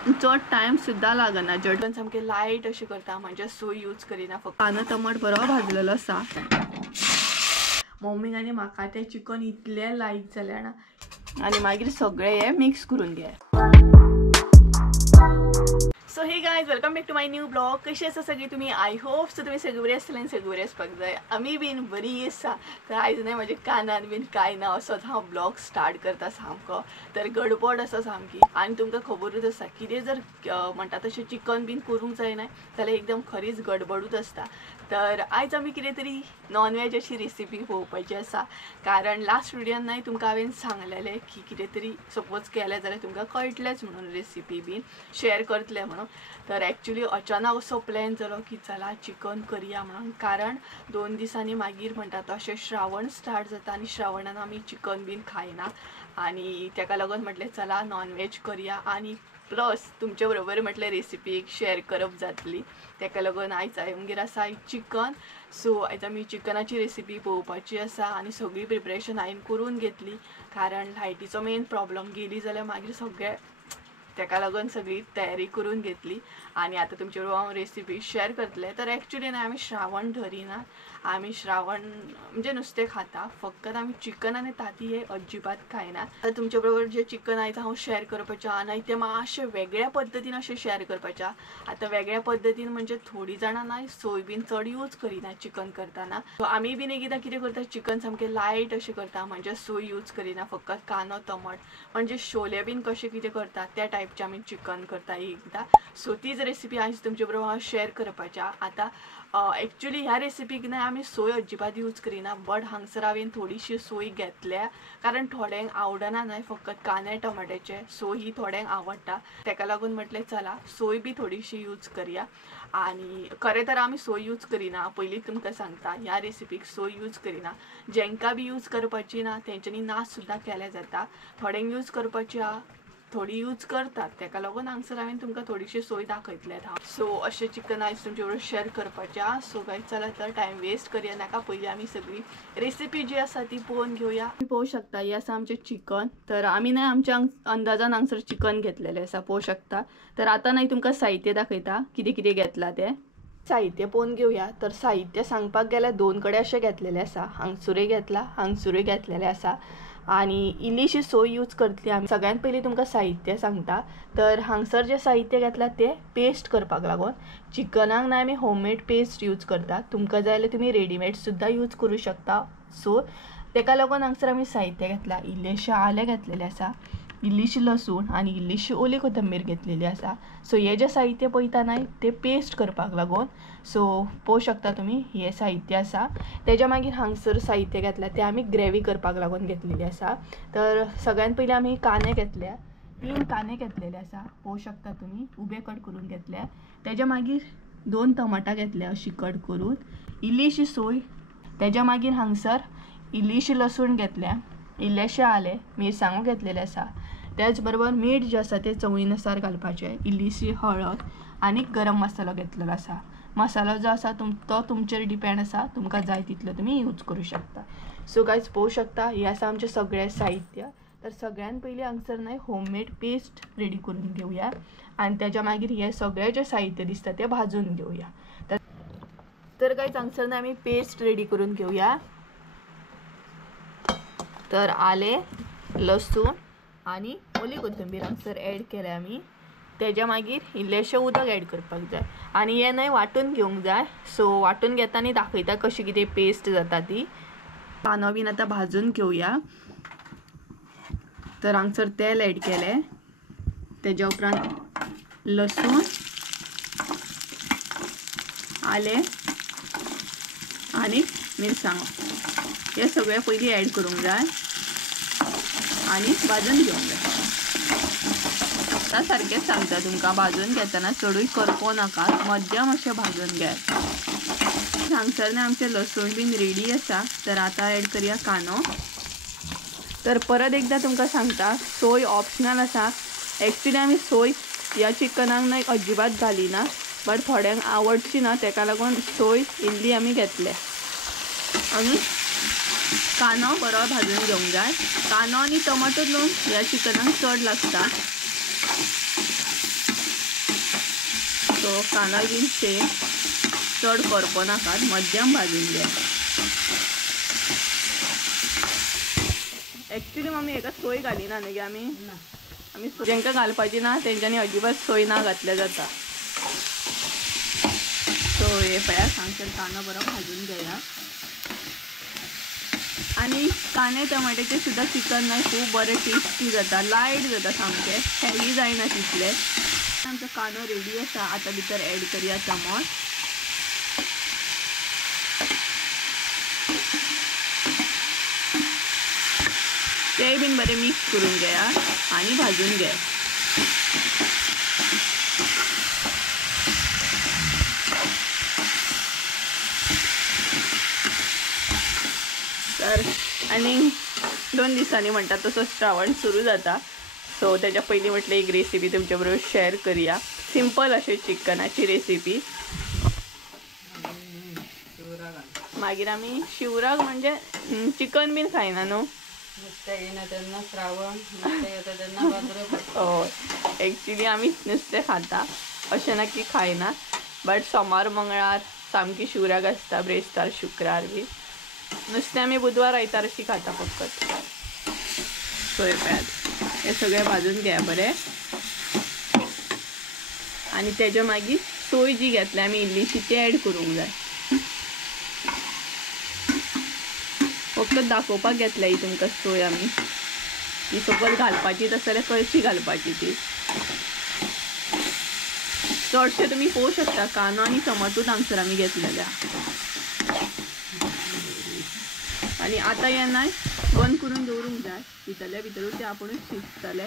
चड टायम सुद्दां लागना. जडन सामकें लायट अशें करता, म्हणजे सोय यूज करिना. फक्त कांदो टमाट बरो भाजलेलो आसा. मम्मीक आनी म्हाका तें चिकन इतलें लायक जालें ना. आनी मागीर सगळें हें मिक्स करून घे. So hey guys, welcome back to my new blog. कशी आसा सगळी तुमी? आय होप सो तुमी सगळी बरी आसतली आनी सगळी बरी आसपाक जाय. आमी बीन बरी आसा. तर आयज न्हय म्हाजे कानान बीन कांय ना, असोच हांव ब्लॉग स्टार्ट करता सामको. तर गडबड आसा सामकी. आनी तुमकां खबरूच आसा, कितें जर म्हणटा तशें चिकन बीन करूंक जायना जाल्यार एकदम खरीच गडबडूच आसता. तर आयज आमी कितें तरी नॉन वेज अशी रेसिपी पळोवपाची आसा. कारण लास्ट व्हिडियोन न्हय तुमकां हांवें सांगलेलें की कितें तरी सपोज केलें जाल्यार तुमकां कळटलेंच म्हणून, रेसिपी बीन शेअर करतलें म्हणून. तर एक्चुअली अचानक असो प्लॅन जालो की चला चिकन करूया म्हणून. कारण 2 दिसांनी मागीर म्हणटा तशें श्रावण स्टार्ट जाता आनी श्रावणान आमी चिकन बीन खायना. आनी ताका लागून म्हटलें चला नॉन वेज करूया. आनी प्लस तुमचे बरोबर म्हटलें रेसिपी एक शेअर करप जातली. ताका लागून आयज आमगेर आसा चिकन. सो आयज आमी चिकनाची रेसिपी पळोवपाची आसा. आनी सगळी प्रिपरेशन हांवें करून घेतली. कारण लायटीचो मेन प्रॉब्लम, गेली जाल्यार मागीर सगळें, ताका लागून सगळी तयारी करून घेतली. आनी आतां तुमचे बरोबर हांव रेसिपी शेअर करतलें. तर एक्चुअली न्हय आमी श्रावण धरिना. आमी श्रावण म्हणजे नुस्तें खाता, फक्त आमी चिकन आनी तांती हे अजिबात खायना. तर तुमचे बरोबर जे चिकन आयज हांव शेअर करपाचें आनी तें मातशें वेगळ्या पद्दतीन अशें शेअर करपाचें. आतां वेगळ्या पद्दतीन म्हणजे थोडीं जाणां न्हय सोय बीन चड यूज करिना चिकन करतना. सो आमी बीन एकदां कितें करता, चिकन सामकें लायट अशें करता, म्हणजे सोय यूज करिना. फक्त कांदो टमाट म्हणजे शोले बीन कशें कितें करता त्या टायपचें आमी चिकन करता एकदां. सो तीच रेसिपी आयज तुमचे बरोबर हांव शेअर करपाचें. आतां एक्चुअली ह्या रेसिपीक न्हय आमी सोय अजिबात यूज करिना. बट हांगसर हांवें थोडीशी सोय घेतल्या. कारण थोड्यांक आवडना न्हय फक्त कांदे टमाट्याचे, सोय ही थोड्यांक आवडटा. ताका लागून म्हटलें चला सोय बी थोडीशी यूज करूया. आनी खरें तर आमी सोय यूज करिना, पयलींच तुमकां सांगता. ह्या रेसिपीक सोय यूज करिना. जेंकां बी यूज करपाची ना तेंच्यांनी नाश सुद्दां केलें जाता. थोड्यांक यूज करपाची आहा, थोडी यूज करतात. ताका लागून हांगसर हांवें तुमकां थोडीशी सोय दाखयतलें हांव. सो अशें चिकन आयज तुमचे बरोबर शेअर करपाचें आहा. सो गायज चला तर टायम वेस्ट करूया नाका. पयलीं आमी सगळी रेसिपी जी आसा ती पळोवन घेवया. तुम्ही पळोवं शकता हें आसा आमचें चिकन. तर आमी न्हय आमच्या अंदाजान हांगसर चिकन घेतलेलें आसा, पळोवं शकता. तर आतां न्हय तुमकां साहित्य दाखयता कितें कितें घेतलां तें. साहित्य पळोवन घेवया. तर साहित्य सांगपाक गेल्यार 2 कडेन अशें घेतलेलें आसा. हांगसरूय घेतला, हांगसरूय घेतलेलें आसा. आनी इल्लीशी सोय यूज करतली आमी. सगळ्यात पयलीं तुमकां साहित्य सांगता. तर हांगसर जें साहित्य घेतलां तें पेस्ट करपाक लागून. चिकनाक न्हय आमी होममेड पेस्ट यूज करता. तुमकां जाय जाल्यार तुमी रेडीमेड सुद्दां यूज करूं शकता. सो ताका लागून हांगसर आमी साहित्य घेतलां. इल्लेशें आलें घेतलेलें आसा, इल्लीशी लसूण आनी इल्लीशी ओली कोथंबीर घेतलेली आसा. सो हें जें साहित्य पळयता न्हय तें पेस्ट करपाक लागून. सो पळोवं शकता तुमी हें साहित्य आसा. तेज्या मागीर हांगसर साहित्य घेतलां तें आमी ग्रेवी करपाक लागून घेतलेली आसा. तर सगळ्यात पयलीं आमी कांदे घेतल्या, 3 कांदे घेतलेले आसा. पळोवं शकता तुमी उबे कट करून घेतल्या. तेज्या मागीर 2 टमाटां घेतल्या अशी कट करून, इल्लीशी सोय. तेज्या मागीर हांगसर इल्लीशी लसूण घेतल्या, इल्लेशें आलें, मिरसांगो घेतलेले आसा. त्याच बरोबर मीठ जें आसा तें चवीनुसार घालपाचें, इल्लीशी हळद आनी गरम मसालो घेतलेलो आसा. मसालो जो आसा तो तुमचेर डिपेंड आसा, तुमकां जाय तितलो तुमी यूज करूं शकता. सो गायज पळोवं शकता हें आसा आमचें सगळें साहित्य. तर सगळ्यात पयलीं हांगसर न्हय होममेड पेस्ट रेडी करून घेवया. आनी तेज्या मागीर हें सगळें जें साहित्य दिसता तें भाजून घेवया. तर गायज हांगसर न्हय आमी पेस्ट रेडी करून घेवया. तर आलें, लसूण आनी ओली कोथंबीर हांगसर एड केल्या आमी. तेज्या मागीर इल्लेशें उदक एड करपाक जाय. आनी हें न्हय वांटून घेवंक जाय. सो वांटून घेता आनी दाखयता कशी कितें पेस्ट जाता ती. कांदो बीन आतां भाजून घेवया. तर हांगसर तेल एड केलें. तेज्या उपरांत लसूण, आलें आनी मिरसांगो हें सगळें पयलीं एड करूंक जाय आनी भाजून घेवंक जाय. आतां सारकेंच सांगता तुमकां, भाजून घेतना चडूय करपो नाका, मध्यम अशें भाजून घे. हांगसर आमचें लसूण बीन रेडी आसा. तर आतां एड करूया कांदो. तर परत एकदां तुमकां सांगता सोय ऑप्शनल आसा. एक्चुली आमी सोय ह्या चिकनाक न्हय अजिबात घालिना. बट थोड्यांक आवडची ना ताका लागून सोय इल्ली आमी घेतल्या. आनी कांदो बरो भाजून घेवंक जाय. कांदो आनी टमाटो न्हू ह्या चिकनाक चड लागता. सो कांदा बीन सेम चड करपो नाकात, मध्यम भाजून घ्या. ॲक्च्युली मम्मी एका सोय घालिना न्ही गे आमी जेंका घालपाची ना तेंच्यांनी अजिबात सोय ना घातल्या जाता. सो हे पळया हांगसर कांदो बरो भाजून घेया. आणि कांदे टमाट्याचे सुद्धा चिकन ना खूब बरें टेस्टी जाता, लायट जाता, सामकें हेवी जायना तितलें. आमचो कांदो रेडी आसा. आतां भितर एड करया टमाट. ते बीन बरें मिक्स करून घेया आणि भाजून घ्या. तर आणि 2 दिसांनी म्हणतात तसं श्रावण सुरू जाता. सो त्याच्या पयलीं म्हटलं एक रेसिपी तुमच्या बरोबर शेअर करूया. सिंपल अशी चिकनाची रेसिपी. मागीर आमी शिवराक म्हणजे चिकन बीन खायना न्हू. नुस्तें येना तेन्ना श्रावण, नुस्तें येता तेन्ना भाद्रपद. हय, एक्चुली आमी नुस्तें खाता अशें ना की खायना. बट सोमार मंगळार सामकी शिवराक आसता, ब्रेस्तार शुक्रार बी. नुस्तें आमी बुधवार आयतार अशी खाता फकत. सोय पळयात हे सगळें भाजून घ्या बरें. आणि तेच्या मागीर सोय जी घेतल्या आमी इल्लीशी ती एड करूंक जाय. फक्त दाखोवपाक घेतल्या ही तुमकां सोय आमी. ही सकयल घालपाची जाल्यार कळशी घालपाची ती. चडशे तुमी पळोवंक शकता कांदो आनी टमाटूच हांगसर आमी घेतलेल्या. आणि आता येना बंद करून दवरूंक जाय. भितरल्या भितरूच ते आपुणूच शिजतले,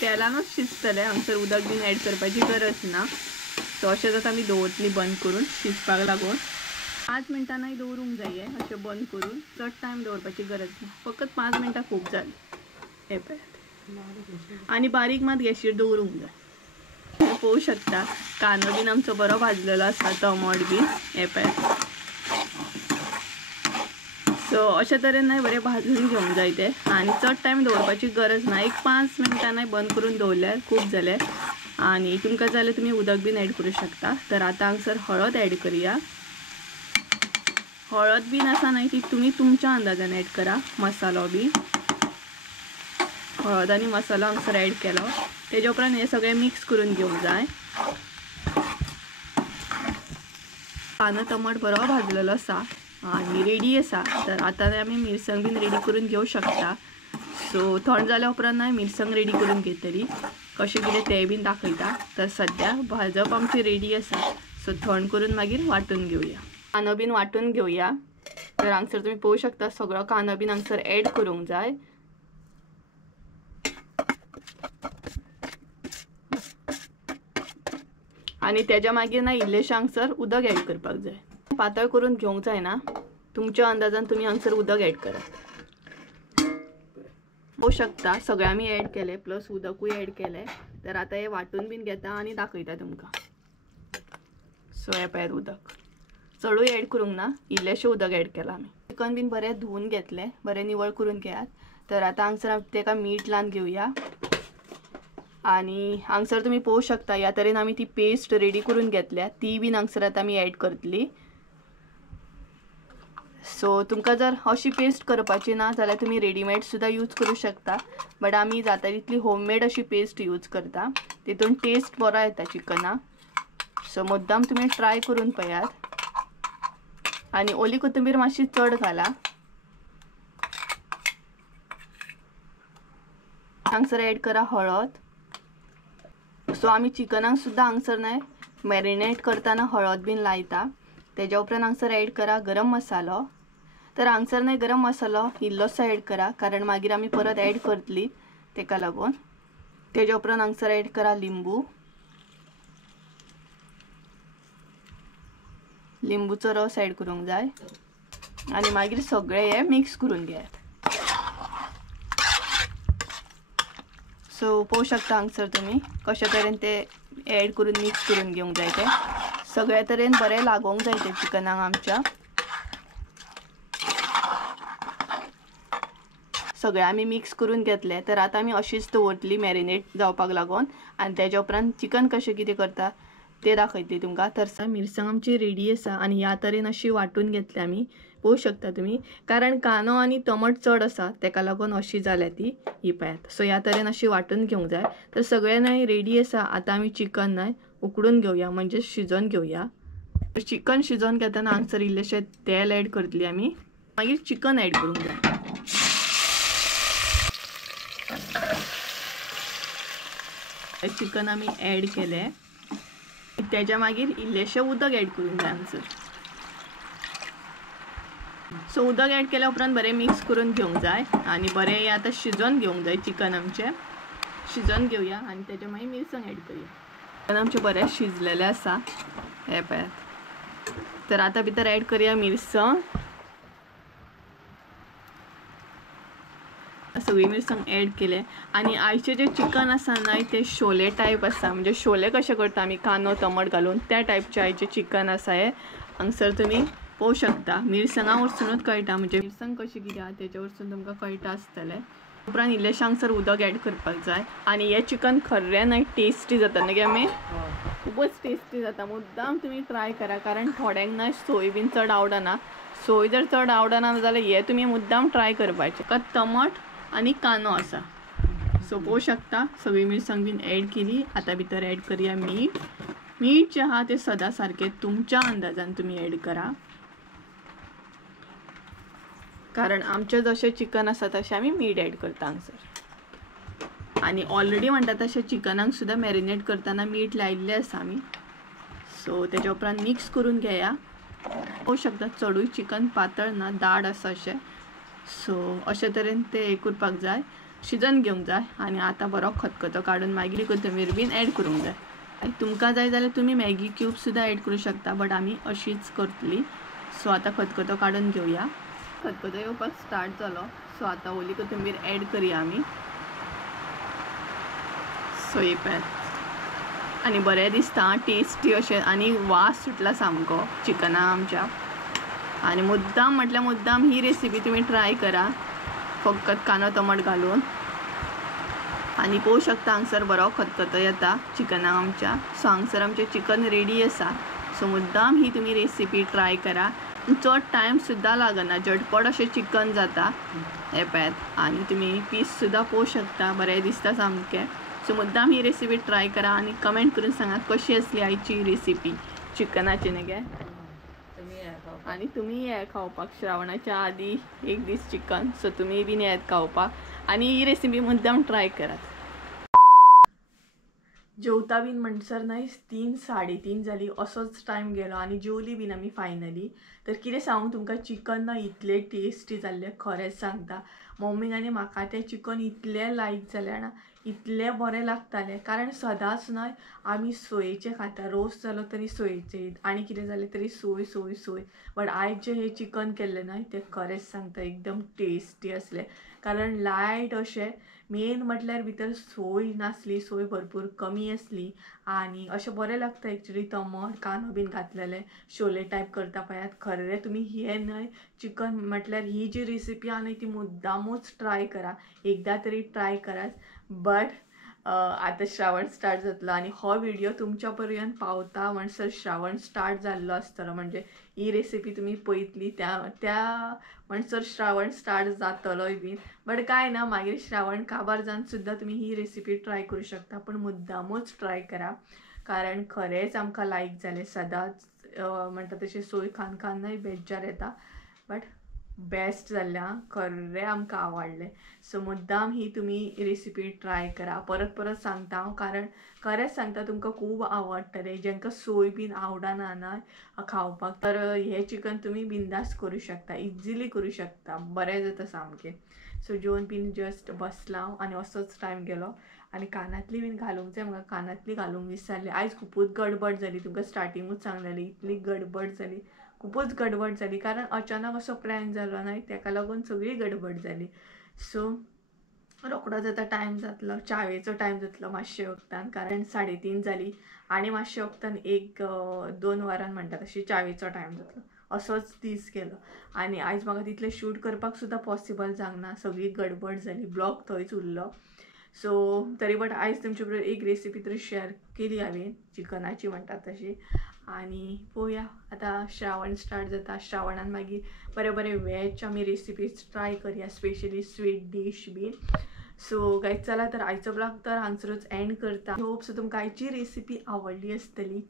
तेलानूच शिजतले. हांगसर उदक बीन एड करपाची गरज ना. सो अशें जाता आमी दवरतली बंद करून शिजपाक लागून. 5 मिनटांनी दवरूंक जाय अशें बंद करून. चड टायम दवरपाची गरज ना, फकत 5 मिनटां खूब जाली. हे पळयात. आणि बारीक मात गॅसीर दवरूंक जाय. पळोवंक शकता कांदो बीन आमचो बरो भाजलेलो आसा, टमाट बीन. हे पळयात. सो अशा तरेन बरें भाजून घेवंक जाय ते. आणि चड टायम दवरपाची गरज ना. एक 5 मिनटां बंद करून दवरल्यार खूब जालें. आणि तुमकां जाल्यार तुमी उदक बीन एड करूं शकता. तर आतां हांगसर हळद एड करूया. हळद बीन आसा न्हय ती तुमी तुमच्या अंदाजान एड करा. मसालो बी हळद आणि मसालो हांगसर एड केलो. तेच्या उपरांत हे सगळें मिक्स करून घेवंक जाय. कांदो टमाट बरो भाजलेलो आसा आणि रेडी आसा. तर आतां आमी मिरसांग बीन रेडी करून घेवं शकता. सो थंड जाल्या उपरांत मिरसांग रेडी करून घेतली. कशें कितें तें बीन दाखयता. तर सद्या भाजप आमची रेडी आसा. सो थंड करून मागीर वांटून घेवया. कांदो बीन वांटून घेवया. तर हांगसर तुमी पळोवंक शकता सगळो कांदो बीन हांगसर एड करूंक जाय. आणि त्याच्या मागीर इल्लेशें हांगसर उदक एड करपाक जाय. पातळ करून घेवंक जायना. तुमच्या अंदाजान तुमी हांगसर उदक एड करा. पळोवंक शकता सगळें आमी एड केले प्लस उदकूय एड केले. तर आतां हे वांटून बीन घेता आणि दाखयता तुमकां. सो हे पळयात उदक चडूय एड करूंक ना, इल्लेशें उदक एड केलां आमी. चिकन बीन बरें धुवून घेतलें, बरें निवळ करून घेयात. तर आतां हांगसर तेका मीठ लावन घेवया. आणि हांगसर तुमी पळोवंक शकता ह्या तरेन आमी ती पेस्ट रेडी करून घेतल्या. ती बीन हांगसर आतां आमी एड करतली. सो तुमकां जर अशी पेस्ट करपाची ना जाल्यार तुमी रेडीमेड सुद्दां यूज करूं शकता. बट आमी जाता तितली होममेड अशी पेस्ट यूज करता. तितून टेस्ट बरो येता चिकनाक. सो मुद्दाम तुमी ट्राय करून पळयात. आणि ओली कोथिंबीर मातशी चड घाला. हांगसर एड करा हळद. सो आमी चिकनाक सुद्दां हांगसर मॅरिनेट करतना हळद बीन लायता. तेच्या उपरांत हांगसर एड करा गरम मसालो. तर हांगसर गरम मसालो इल्लोसो एड करा कारण मागीर आमी परत एड करतली तेका लागून. तेच्या उपरांत हांगसर एड करा लिंबू. लिंबूचो रस एड करूंक जाय. आणि मागीर सगळें हे मिक्स करून घेयात. सो पळोवंक शकता हांगसर तुमी कशा तरेन ते एड करून मिक्स करून घेवंक जाय. ते सगळ्या तरेन बरें लागोंक जाय ते चिकनाक आमच्या. सगळें आमी मिक्स करून घेतले. तर आतां आमी अशीच दवरतली मॅरिनेट जावपाक लागून. आनी तेच्या उपरांत चिकन कशें कितें करता ते दाखयतली तुमकां. तर मिरसांग आमची रेडी आसा आनी ह्या तरेन अशी वांटून घेतली आमी. पळोवं शकता तुमी, कारण कांदो आनी टमाट चड आसा तेका लागून अशी जाल्या ती ही पळयात. सो ह्या तरेन अशी वांटून घेवंक जाय. तर सगळें न्हय रेडी आसा. आतां आमी चिकन न्हय उकडून घेवया, म्हणजे शिजोवन घेवया. चिकन शिजोवन घेतना हांगसर इल्लेशें तेल ऍड करतली आमी, मागीर चिकन ऍड करूंक जाय. चिकन आमी ऍड केलें, तेच्या मागीर इल्लेशें उदक ऍड करूंक जाय हांगसर. सो उदक ऍड केल्या उपरांत बरें मिक्स करून घेवंक जाय आनी बरें हें आतां शिजोवन घेवंक जाय. चिकन आमचें शिजोवन घेवया आनी तेच्या मागीर मिरसांग ऍड करूया. चिकन आमचें बरें शिजलेलें आसा हें पळयात. तर आतां भितर ऍड करूया मिरसांग. सगळी मिरसांग ऍड केले आनी आयचे जे चिकन आसा न्हय ते शोले टायप आसा, म्हणजे शोले कशे करता आमी कांदो टमाट घालून त्या टायपचे आयचे चिकन आसा हे. हांगसर तुमी पळोवं शकता. मिरसांगा वरसूनच कळटा, म्हणजे मिरसांग कशी कितें आहा तेच्या वरसून तुमकां कळटा आसतलें. उपरांत इल्लेशें हांगसर उदक ऍड करपाक जाय आनी हें चिकन खरें न्हय टेस्टी जाता न्ही गे आमी. खूबच टेस्टी जाता. मुद्दाम तुमी ट्राय करा, कारण थोड्यांक न्हय सोय बीन चड आवडना. सोय जर चड आवडना जाल्यार हे तुमी मुद्दाम ट्राय करपाचें. टमाट आनी कांदो आसा. सो पळोवं शकता सगळी मिरसांग बीन ऍड केली. आतां भितर ऍड करूया मीठ. मीठ जें आहा तें सदां सारकें तुमच्या अंदाजान तुमी ऍड करा, कारण आमचें जशें चिकन आसा तशें आमी मीठ ऍड करता हांगसर. आनी ऑलरेडी म्हणटा तशें चिकनाक सुद्दां मॅरिनेट करतना मीठ लायिल्लें आसा आमी. सो तेच्या उपरांत मिक्स करून घेया. पळोवं शकता चडूय चिकन पातळ ना, दाट आसा अशें. सो अशे तरेन ते हें करपाक जाय, शिजोवन घेवंक जाय. आनी आतां बरो खतखतो काडून मागीर कोथंबीर बीन ऍड करूंक जाय. तुमकां जाय जाल्यार तुमी मॅगी क्यूब सुद्दां ऍड करूं शकता, बट आमी अशीच करतली. सो आतां खतखतो काडून घेवया. खतखतो येवपाक स्टार्ट जालो. सो आतां ओली कोथंबीर ऍड करूया आमी. सो हे पळयात आनी बरें दिसता टेस्टी अशें, आनी वास सुटला सामको चिकना आमच्या. आनी मुद्दाम म्हटल्यार मुद्दाम ही रेसिपी तुमी ट्राय करा, फकत कांदो टमाट घालून. आनी पळोवं शकता हांगसर बरो खतखतो येता चिकनाक आमच्या. सो हांगसर आमचें चिकन रेडी आसा. सो मुद्दाम ही तुमी रेसिपी ट्राय करा. चड टायम सुद्दां लागना, झटपट अशें चिकन जाता हें पळयात. आनी तुमी पीस सुद्दां पळोवं शकता, बरें दिसता सामकें. सो मुद्दाम ही रेसिपी ट्राय करा आनी कमेंट करून सांगा कशी असली आयची रेसिपी चिकनाची न्ही गे. आनी तुमी हे खावपाक श्रावणाच्या आदी एक दीस चिकन. सो तुमी बीन येत खावपाक आनी ही रेसिपी मुद्दाम ट्राय करात. जेवता बीन म्हणसर न्हय 3 3:30 जाली, असोच टायम गेलो आनी जेवली बीन आमी फायनली. तर कितें सांगू तुमकां, चिकन ना इतलें टेस्टी जाल्लें खरेंच सांगता. मम्मीक आनी म्हाका तें चिकन इतलें लायक जालें ना, इतलें बरें लागतालें. कारण सदांच न्हय आमी सोयेचें खाता, रोस जालो तरी सोयेचें, आनी कितें जालें तरी सोय सोय सोय. बट आयज जें हें चिकन केल्लें न्हय तें खरेंच सांगता एकदम टेस्टी असलें. कारण लायट अशें, मेन म्हटल्यार भितर सोय नासली, सोय भरपूर कमी आसली आनी अशें बरें लागता एक्चुली. टमाट कांदो बीन घातलेलें शोले टायप करता पळयात. खरें तुमी हें न्हय चिकन म्हटल्यार ही जी रेसिपी आहा न्हय ती मुद्दामूच ट्राय करा, एकदां तरी ट्राय करात. बट आतां श्रावण स्टार्ट जातलो आनी हो व्हिडिओ तुमच्या पर्यंत पावता म्हणसर श्रावण स्टार्ट जाल्लो आसतलो, म्हणजे ही रेसिपी तुमी पळयतली त्या म्हणसर श्रावण स्टार्ट जातलोय बीन. बट कांय ना, मागीर श्रावण काबार जावन सुद्दां तुमी ही रेसिपी ट्राय करूं शकता. पण मुद्दामूच ट्राय करा, कारण खरेंच आमकां लायक जालें. सदांच म्हणटा तशें सोय खान खान न्हय बेजार येता, बट बेस्ट जाल्लें आं, खरें आमकां आवडलें. सो मुद्दाम ही तुमी रेसिपी ट्राय करा. परत परत सांगता हांव, कारण खरेंच सांगता तुमकां खूब आवडटलें. जेंकां सोय बीन आवडना ना खावपाक, तर हें चिकन तुमी बिंदास करूं शकता, इजिली करूं शकता, बरें जाता सामकें. सो जेवन बीन जस्ट बसलां हांव आनी असोच टायम गेलो. आनी कानांतली बीन घालूंक जाय, म्हाका कानांतली घालूंक विसरलें. आयज खूबच गडबड जाली, तुमकां स्टार्टिंगूच सांगलेली इतली गडबड जाली, खूबच गडबड जाली. कारण अचानक असो प्लॅन जालो न्हय तेका लागून सगळी गडबड जाली. सो रोखडोच आतां टायम जातलो, चावेचो टायम जातलो मातशे वक्तान, कारण 3:30 जाली आनी मातशे वक्तान 1-2 वरान म्हणटा तशी चावेचो टायम जातलो. असोच दीस गेलो आनी आयज म्हाका तितलें शूट करपाक सुद्दां पॉसिबल जावंक ना, सगळी गडबड जाली, ब्लॉग थंयच उरलो. सो तरी बट आयज तुमचे बरोबर एक रेसिपी तरी शेअर केली हांवें चिकनाची म्हणटात तशी. आणि पळोवया आतां श्रावण स्टार्ट जाता, श्रावणान मागीर बरे बरे वेज आमी रेसिपीज ट्राय करया, स्पेशली स्वीट डीश बी. सो गायज चला तर आयचो ब्लॉग तर हांगसरूच एंड करता. होप सो तुमकां आयची रेसिपी आवडली आसतली.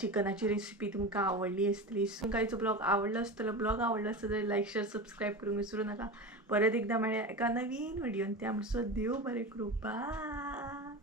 चिकनाची रेसिपी तुमकां आवडली आसतली. सो तुमकां आयचो ब्लॉग आवडलो आसतलो. ब्लॉग आवडलो आसतलो जाल्यार लायक शेअर सबस्क्राईब करूंक विसरू नाका. परत एकदा मेळया एका नवीन व्हिडिओन. त्या म्हणसर देव बरें करूं. बाय.